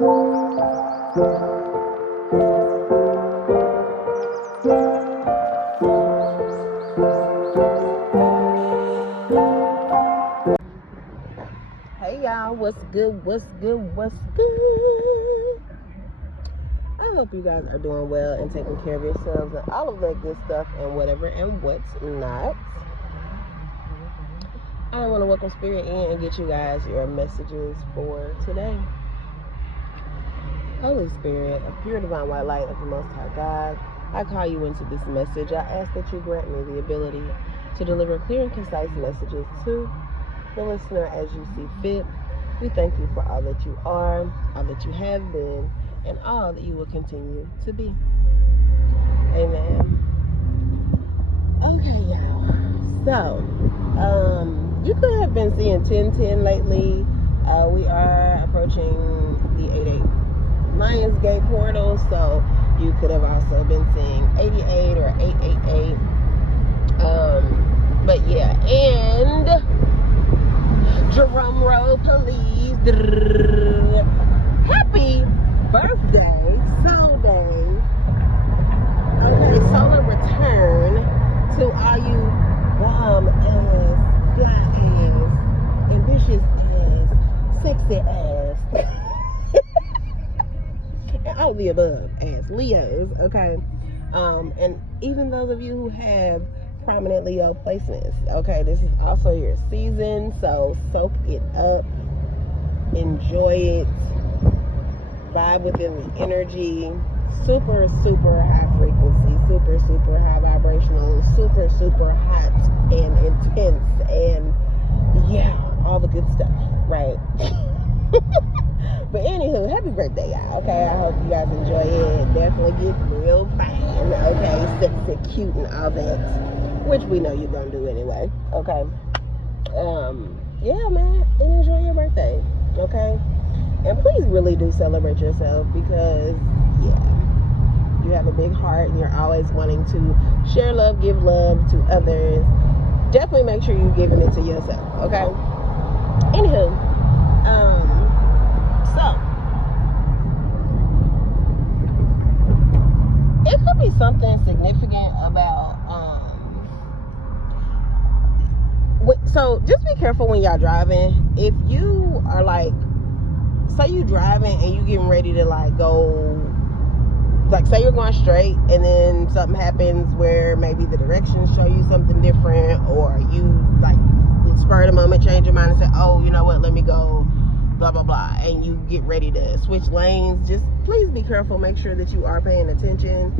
Hey y'all, what's good? I hope you guys are doing well and taking care of yourselves and all of that good stuff and whatever and what's not. I want to welcome Spirit in and get you guys your messages for today. Holy Spirit, a pure divine white light of the Most High God, I call you into this message. I ask that you grant me the ability to deliver clear and concise messages to the listener as you see fit. We thank you for all that you are, all that you have been, and all that you will continue to be. Amen. Okay, y'all. So, you could have been seeing 1010 lately. We are approaching the 88 Lionsgate portal, so you could have also been seeing 88 or 888. But yeah, and drum roll, please. Happy birthday, Sow Day. Okay, solar return to all you bomb ass, fly ass, ambitious ass, sexy ass, and all the above ass Leos, okay? And even those of you who have prominent Leo placements, okay, this is also your season, so soak it up, enjoy it, vibe within the energy. Super high frequency, super high vibrational, super hot and intense, and yeah, all the good stuff, right? But anywho, happy birthday, y'all. Okay, I hope you guys enjoy it. Definitely get real fine, okay, sexy, cute, and all that, which we know you're gonna do anyway. Okay, yeah, man, and enjoy your birthday. Okay, and please really do celebrate yourself, because yeah, you have a big heart and you're always wanting to share love, give love to others. Definitely make sure you're giving it to yourself, okay? Anywho, so it could be something significant about so just be careful when y'all driving. If you are like, say you driving and you getting ready to like go, like say you're going straight and then something happens where maybe the directions show you something different, or you like spur of the moment change your mind and say, oh, you know what, let me go blah blah blah, and you get ready to switch lanes, just please be careful. Make sure that you are paying attention,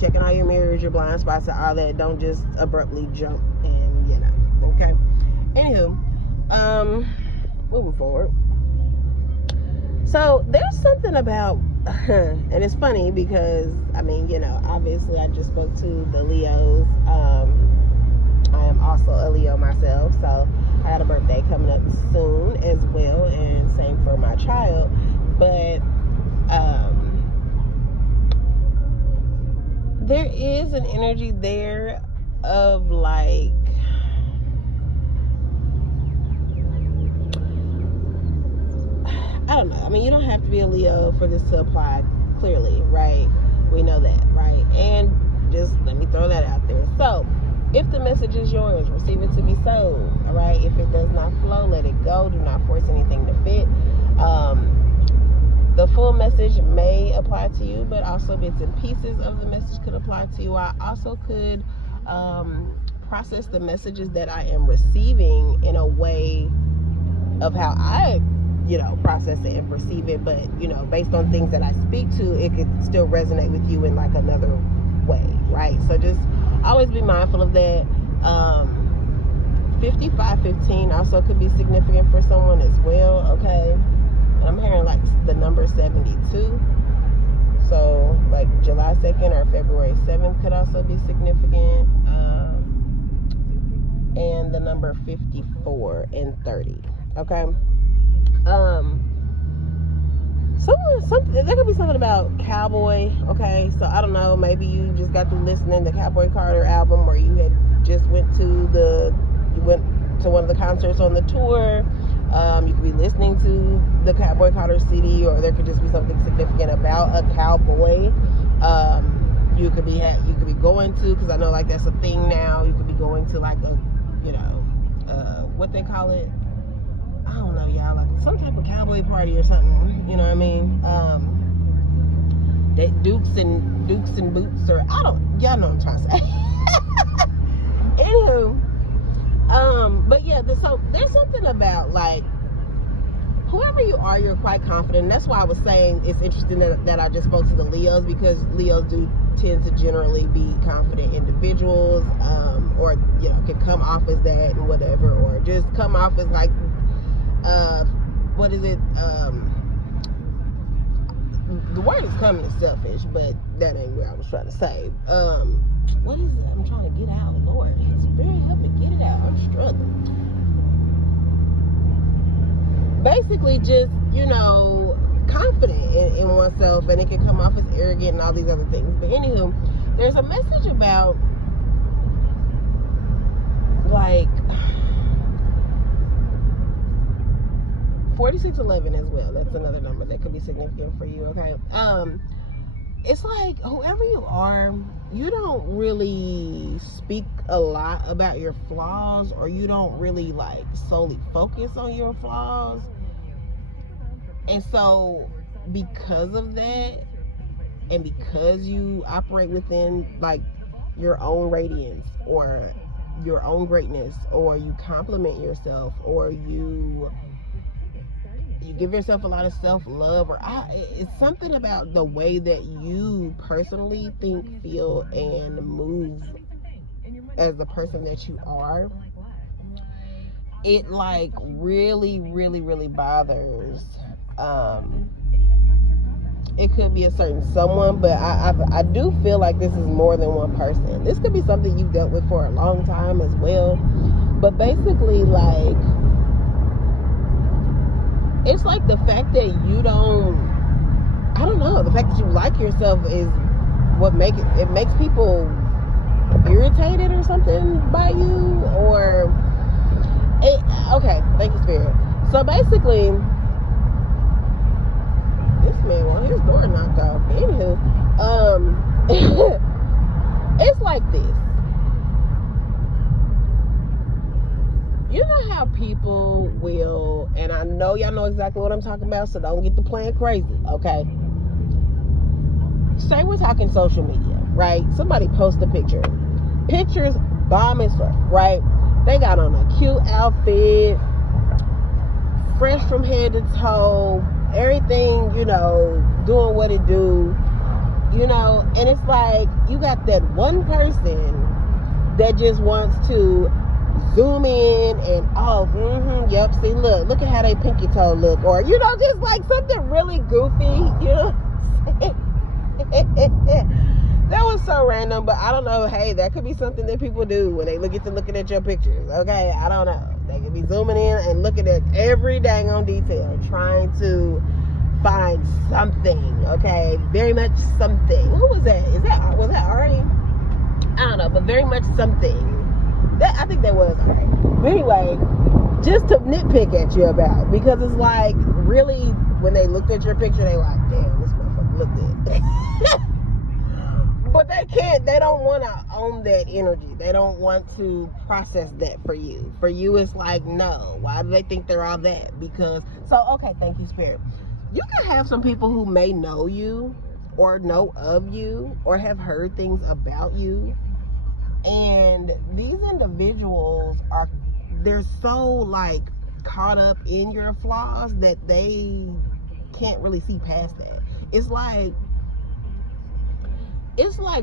checking all your mirrors, your blind spots, and all that. Don't just abruptly jump and, you know, okay? Anywho, moving forward. So there's something about and it's funny because, I mean, you know, obviously I just spoke to the Leos. I am also a Leo myself, so I had a birthday coming up soon as well, and same for my child. But there is an energy there of like, I don't know. I mean, you don't have to be a Leo for this to apply, clearly, right? We know that, right? And just let me throw that out there. So, if the message is yours, receive it to be so, all right? If it does not flow, let it go. Do not force anything to fit. The full message may apply to you, but also bits and pieces of the message could apply to you. I also could process the messages that I am receiving in a way of how I, you know, process it and perceive it, but, you know, based on things that I speak to, it could still resonate with you in like another way, right? So just always be mindful of that. 5515 also could be significant for someone as well, okay? I'm hearing like the number 72, so like July 2nd or February 7th could also be significant, and the number 54 and 30, okay? Something there could be something about cowboy, okay? So I don't know, maybe you just got through listening to Cowboy Carter album, or you had just went to one of the concerts on the tour, You could be listening to the Cowboy Carter CD, or there could just be something significant about a cowboy. You could be going to, because I know like that's a thing now. You could be going to like a, what they call it, I don't know, y'all, like some type of cowboy party or something. You know what I mean? That Dukes and Boots, or y'all know what I'm trying to say. Anywho, but yeah, so there's something about like whoever you are, you're quite confident. And that's why I was saying it's interesting that I just spoke to the Leos, because Leos do tend to generally be confident individuals, or can come off as that and whatever, or just come off as like what is it? The word is coming is selfish, but that ain't where I was trying to say. What is it? I'm trying to get out. Lord, Spirit, help me get it out. I'm struggling. Basically, just confident in oneself, and it can come off as arrogant and all these other things. But anywho, there's a message about like 4611 as well. That's another number that could be significant for you. Okay. It's like whoever you are, you don't really speak a lot about your flaws, or you don't really like solely focus on your flaws. And so because of that, and because you operate within like your own radiance or your own greatness, or you compliment yourself, or you give yourself a lot of self-love, or it's something about the way that you personally think, feel, and move as the person that you are. It like really, really, really bothers. It could be a certain someone, but I do feel like this is more than one person. This could be something you've dealt with for a long time as well. But basically, like, it's like the fact that you the fact that you like yourself is what makes people irritated or something by you, or okay, thank you, Spirit. So basically, this man wanted his door knocked off. Anywho, it's like this. You know how people will, and I know y'all know exactly what I'm talking about, so don't get to playing crazy, okay? Say we're talking social media, right? Somebody post a picture. Pictures bomb as fuck, right? They got on a cute outfit, fresh from head to toe, everything, doing what it do, and it's like you got that one person that just wants to zoom in and yep, see, look at how they pinky toe look, or just like something really goofy, that was so random. But I don't know, hey, that could be something that people do when they get to looking at your pictures. Okay, I don't know, they could be zooming in and looking at every dang on detail, trying to find something. Okay, very much something. Who was that? Was that Ari? I don't know, but very much something. I think that was alright. But anyway, just to nitpick at you about, because it's like, really, when they looked at your picture, they like, damn, this motherfucker looked good. But they don't want to own that energy. They don't want to process that for you. For you, it's like, no. Why do they think they're all that? Okay, thank you, Spirit. You can have some people who may know you, or know of you, or have heard things about you. And these individuals they're so like caught up in your flaws that they can't really see past that. It's like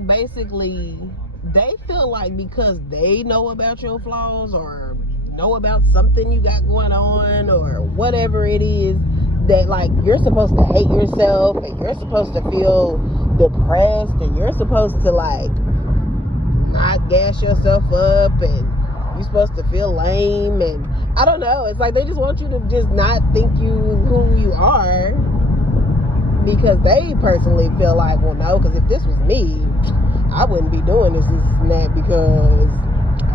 basically they feel like because they know about your flaws, or know about something you got going on, or whatever it is, that like you're supposed to hate yourself, and you're supposed to feel depressed, and you're supposed to like not gas yourself up, and you're supposed to feel lame, and I don't know, it's like they just want you to just not think who you are, because they personally feel like, well, no, because if this was me, I wouldn't be doing this and that, because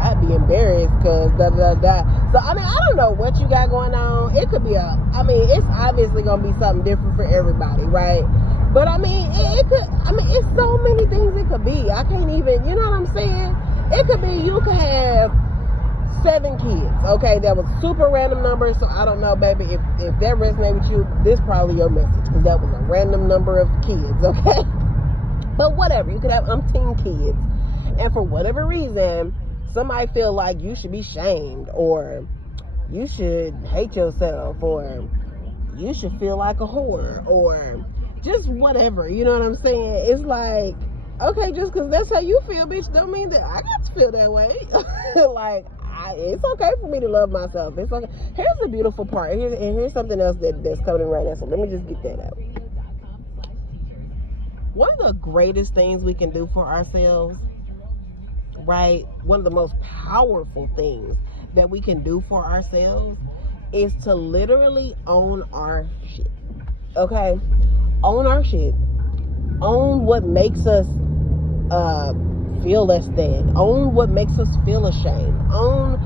I'd be embarrassed because da da da. So I mean, I don't know what you got going on. It could be it's obviously gonna be something different for everybody, right? But I mean, it could. I mean, it's so many things it could be. I can't even. You know what I'm saying? It could be you could have 7 kids. Okay, that was super random number. So I don't know, baby. If that resonates with you, this probably your message because that was a random number of kids. Okay, but whatever. You could have umpteen kids, and for whatever reason, somebody feel like you should be shamed, or you should hate yourself, or you should feel like a whore, or just whatever. You know what I'm saying? It's like, okay, just because that's how you feel, bitch, don't mean that I got to feel that way. Like, it's okay for me to love myself. It's okay. Here's the beautiful part. Here's something else that's coming right now. So let me just get that out. One of the greatest things we can do for ourselves, right? One of the most powerful things that we can do for ourselves is to literally own our shit. Okay? Own our shit. Own what makes us feel less than. Own what makes us feel ashamed. Own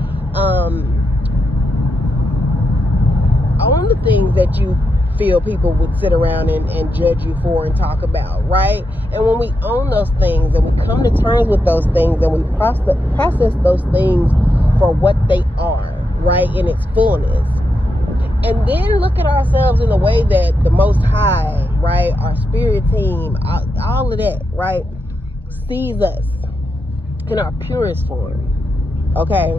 the things that you feel people would sit around and judge you for and talk about, right? And when we own those things and we come to terms with those things and we process those things for what they are, right, in its fullness, and then look at ourselves in the way that the Most High, right, our spirit team, all of that, right, sees us in our purest form, okay?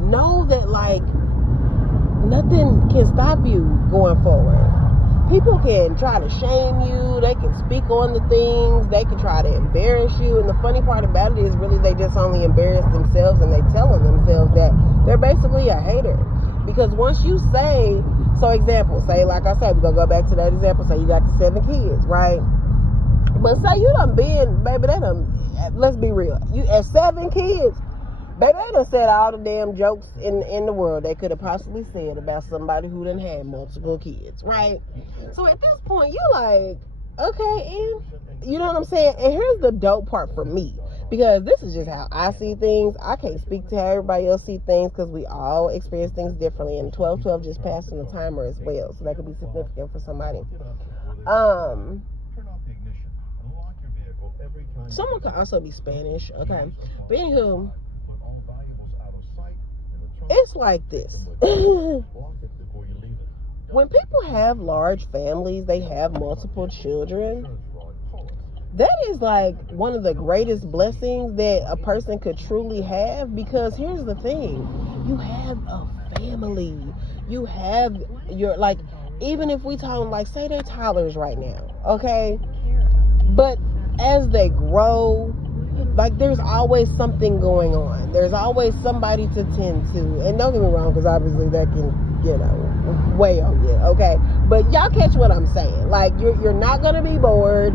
Know that, like, nothing can stop you going forward. People can try to shame you. They can speak on the things. They can try to embarrass you. And the funny part about it is really they just only embarrass themselves, and they telling themselves that they're basically a hater. Because once you say, so example, say, like I said, we're going to go back to that example. Say you got the 7 kids, right? But say you done been, baby, let's be real. You have 7 kids. Baby, they done said all the damn jokes in the world they could have possibly said about somebody who done had multiple kids, right? So at this point, you're like, okay, and you know what I'm saying? And here's the dope part for me, because this is just how I see things. I can't speak to how everybody else see things because we all experience things differently. And 12/12 just passed on the timer as well, so that could be significant for somebody. Someone could also be Spanish, okay? But anywho, it's like this. When people have large families, they have multiple children, that is like one of the greatest blessings that a person could truly have, because here's the thing. You have a family. You have your, like, even if we talk, like, say they're toddlers right now, okay? But as they grow, like, there's always something going on. There's always somebody to tend to. And don't get me wrong, because obviously that can, you know, weigh on you, okay? But y'all catch what I'm saying. Like, you're not going to be bored.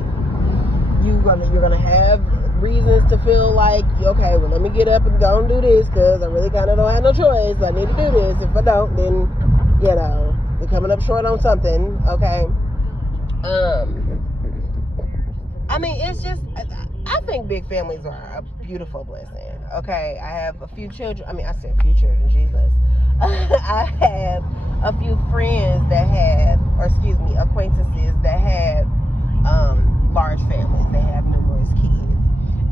You're gonna have reasons to feel like, okay, well, let me get up and go and do this, because I really kind of don't have no choice. I need to do this. If I don't, then, you know, we're coming up short on something, okay? I mean, it's just, I think big families are a beautiful blessing, okay? I have a few children. I mean, I said few children, Jesus. I have a few friends that have, or excuse me, acquaintances that have large families. They have numerous kids.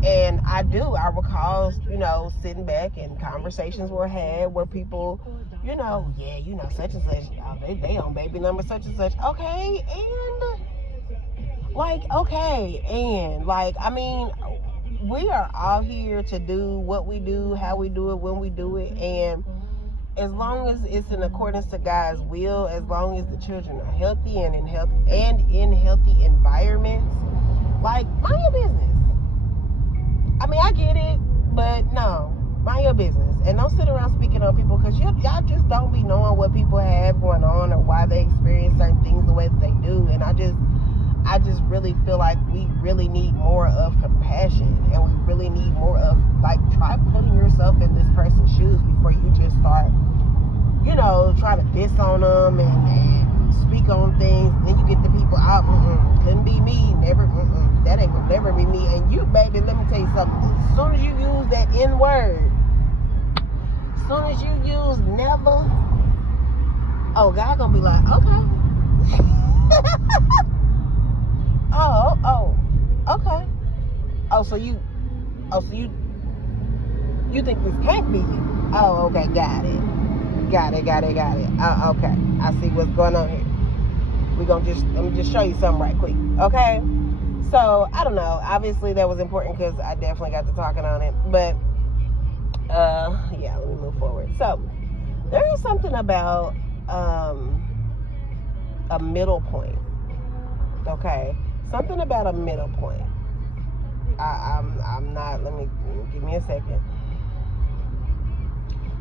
And I recall, you know, sitting back and conversations were had where people, you know, yeah, you know, such and such, they on baby number such and such. Okay, and like, okay, and like, I mean, we are all here to do what we do, how we do it, when we do it, and as long as it's in accordance to God's will, as long as the children are healthy and in healthy environments, like, mind your business. I mean, I get it, but no, mind your business. And don't sit around speaking on people, because y'all just don't be knowing what people have going on or why they experience certain things the way that they do. And I just really feel like we really need more of compassion, and we really need more of, like, try putting yourself in this person's shoes before you just start, you know, trying to diss on them and speak on things, then you get the people out, couldn't be me, never, that ain't gonna never be me. And you, baby, let me tell you something. As soon as you use that N word, as soon as you use never, oh, God gonna be like, okay. Okay. So you think this can't be you? Oh, okay, got it. Oh, okay, I see what's going on here. Let me just show you something right quick, okay? So, I don't know. Obviously, that was important because I definitely got to talking on it. But, yeah, let me move forward. So, there is something about a middle point, okay? Something about a middle point. I'm not, give me a second.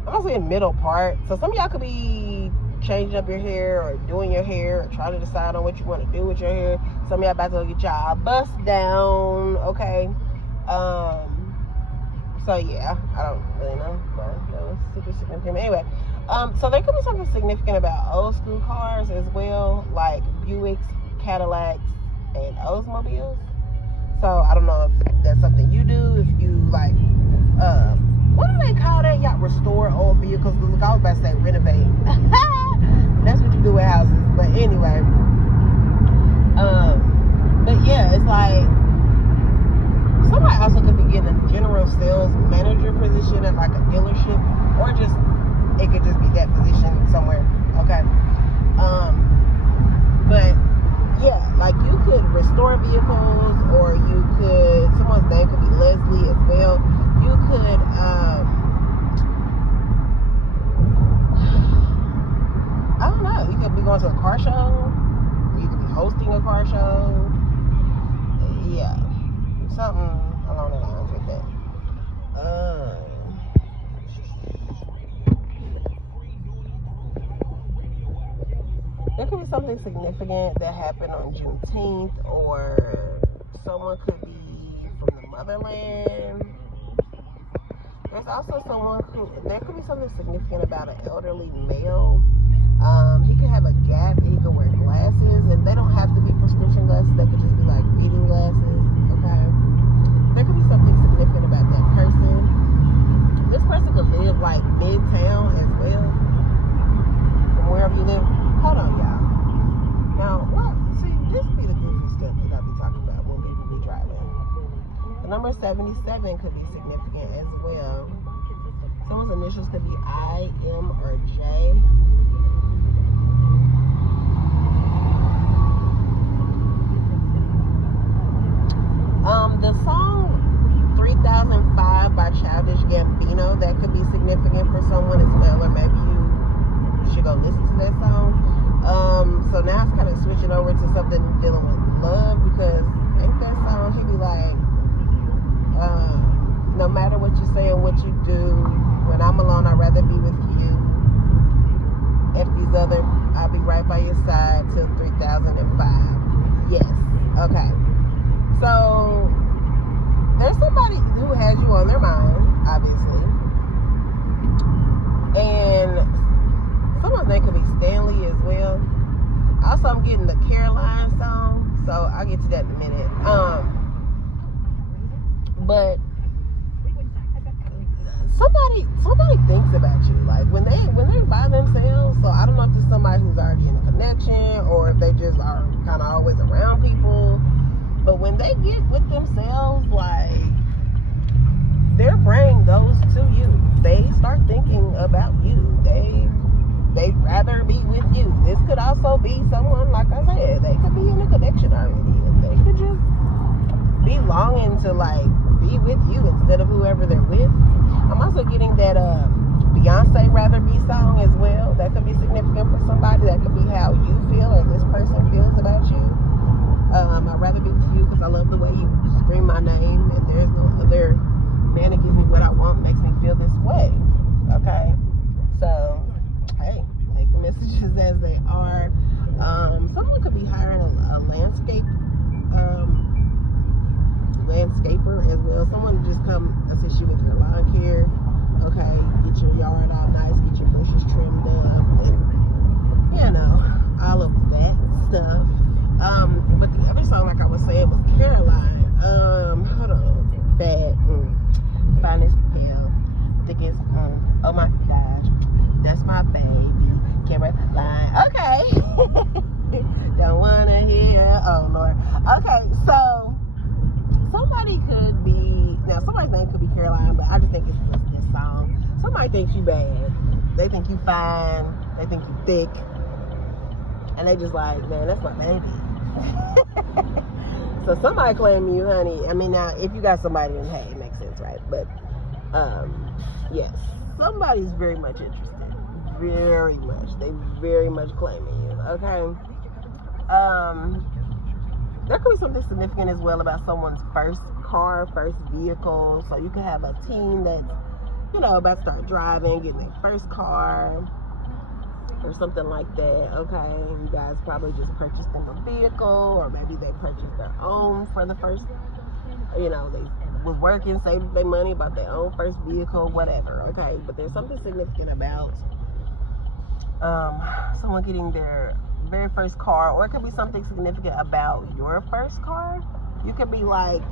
I'm not saying middle part. So some of y'all could be changing up your hair or doing your hair or trying to decide on what you want to do with your hair. Some of y'all about to go get y'all bust down, okay? So yeah, I don't really know, but that was super significant. Anyway, so there could be something significant about old school cars as well, like Buicks, Cadillacs, and Oldsmobiles. So I don't know if that's something you do, if you like, what do they call that? Y'all restore old vehicles. Look, I was about to say renovate. That's what you do with houses. But anyway, but yeah, it's like somebody also could be getting a general sales manager position at like a dealership, or just it could just be that position somewhere. Okay. But yeah, like you could restore vehicles, or you could, someone's name could be Leslie as well. You could, I don't know, you could be going to a car show, you could be hosting a car show, yeah, something along the lines with that. There could be something significant that happened on Juneteenth, or someone could be from the motherland. There's also there could be something significant about an elderly male. He could have a gap, he could wear glasses, and they don't have to be prescription glasses, they could just be like reading glasses, okay? There could be something significant about that person. This person could live like midtown as well, from wherever you live. Hold on, y'all. Now, see, this be the goofy stuff that I be talking about when people be driving. The number 77 could be significant as well. Someone's initials could be I, M, or J. The song 3005 by Childish Gambino, that could be significant for someone as well, or maybe you should go listen to that song. So now it's kind of switching over to something dealing with love, because I think that song, he be like, no matter what you say and what you do, when I'm alone, I'd rather be with you. If these other, I'll be right by your side till 3005. Yes. Okay. So there's somebody who has you on their mind, obviously. And someone's name could be Stanley as well. Also, I'm getting the Caroline song, so I'll get to that in a minute. But somebody thinks about you, like when they're by themselves. So I don't know if it's somebody who's already in a connection, or if they just are kind of always around people. But when they get with themselves, like their brain goes to you. They start thinking about you. They'd rather be with you. This could also be someone, like I said, they could be in a connection already, and they could just be longing to like be with you instead of whoever they're with. I'm also getting that Beyonce Rather Be song as well. That could be significant for somebody. That could be how you feel, or this person feels about you. I'd rather be with you because I love the way you scream my name, and there's no other man that gives me what I want, makes me feel this way. Okay? So, hey, take the messages as they are. Someone could be hiring a landscaper as well. Someone just come assist you with your lawn care. Okay, get your yard all nice, get your bushes trimmed up, and, all of that. stuff. But the other song, like I was saying, was Caroline. Hold on. Bad. Fine as hell. Thick as, oh my gosh. That's my baby. Caroline. Okay. Don't wanna hear. Oh Lord. Okay, so somebody could be, now somebody's name could be Caroline, but I just think it's just this song. Somebody thinks you bad. They think you fine. They think you thick. And they just like, man, that's my baby. So somebody claiming you, honey. I mean, now, if you got somebody, then hey, it makes sense, right? But, yes, somebody's very much interested. Very much. They very much claiming you, okay? There could be something significant as well about someone's first car, first vehicle. So you could have a teen that's, you know, about to start driving, getting their first car or something like that, okay? You guys probably just purchased them a vehicle, or maybe they purchased their own for the first, you know, they was working, saved their money, bought their own first vehicle, whatever, okay? But there's something significant about someone getting their very first car, or it could be something significant about your first car. You could be like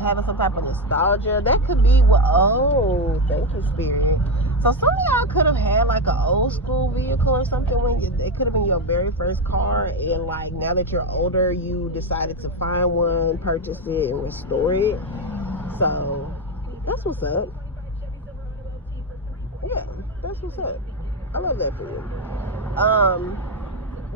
having some type of nostalgia. That could be what, oh, thank you, Spirit. So some of y'all could have had like an old school vehicle or something when it could have been your very first car, and like now that you're older, you decided to find one, purchase it, and restore it. So that's what's up. Yeah, that's what's up. I love that for you.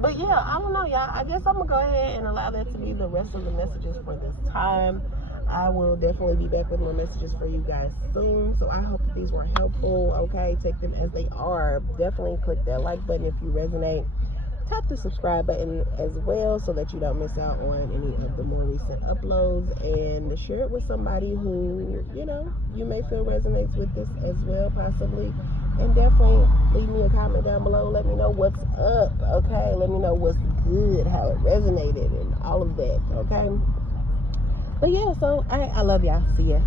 But yeah, I don't know, y'all. I guess I'm gonna go ahead and allow that to be the rest of the messages for this time. I will definitely be back with more messages for you guys soon. So I hope that these were helpful. Okay, take them as they are. Definitely click that like button if you resonate. Tap the subscribe button as well so that you don't miss out on any of the more recent uploads, and share it with somebody who, you know, you may feel resonates with this as well, possibly. And definitely leave me a comment down below. Let me know what's up, okay? Let me know what's good, how it resonated, and all of that, okay? But yeah, so I love y'all. See ya.